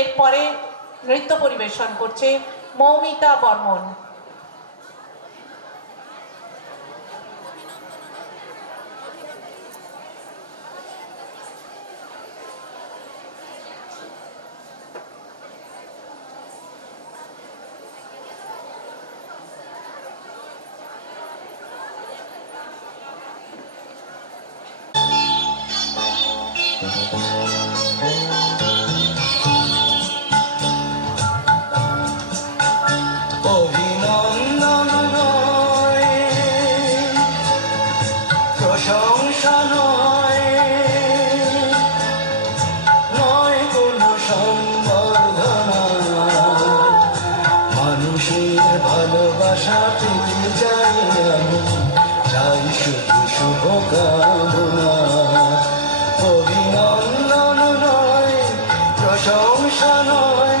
এরপরে নৃত্য পরিবেশন করছে মৌমিতা বর্মন। ভালোবাসা পেতে যাই আমি, চাই শুধু শুভকামনা। অভিনন্দন নয়, প্রশংসা নয়,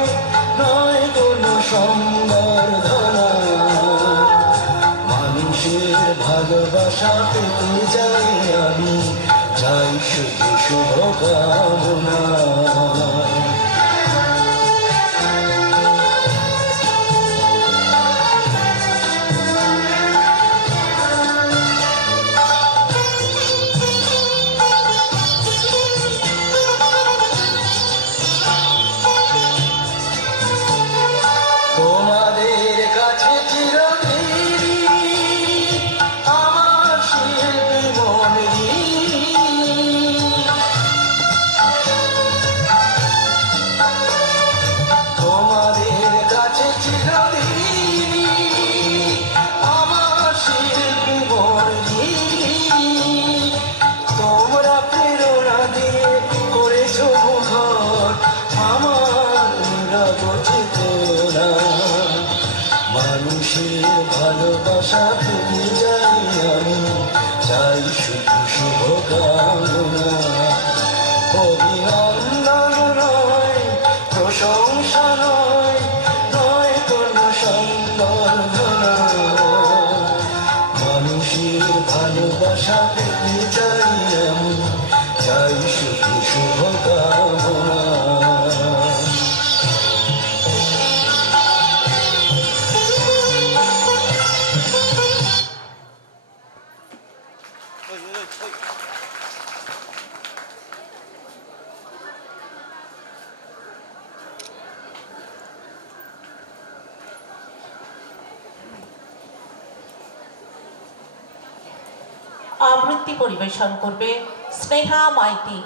নয় কোনো সম্বর্ধনা। মানুষের ভালোবাসা পেতে যাই আমি, চাই শুধু শুভকামনা। তোমাদের কাছে চিরদিনই আমার শিল্পী মনেরই, তোমাদের কাছে চিরদিনই আমার শিল্পী মনেরই। তোমরা প্রেরণা দিয়ে করেছো মুখর আমার চেতনা। মানুষের ভালোবাসা পেতে যাই আমি, চাই শুধু শুভকামনা। অভিনন্দন নয়, প্রশংসা নয়, নয় কোনো সম্বর্ধনা। মানুষের ভালোবাসা পেতে চাই আমি, চাই শুধু শুভকামনা। আবৃত্তি পরিবেশন করবে স্নেহা মাইতি।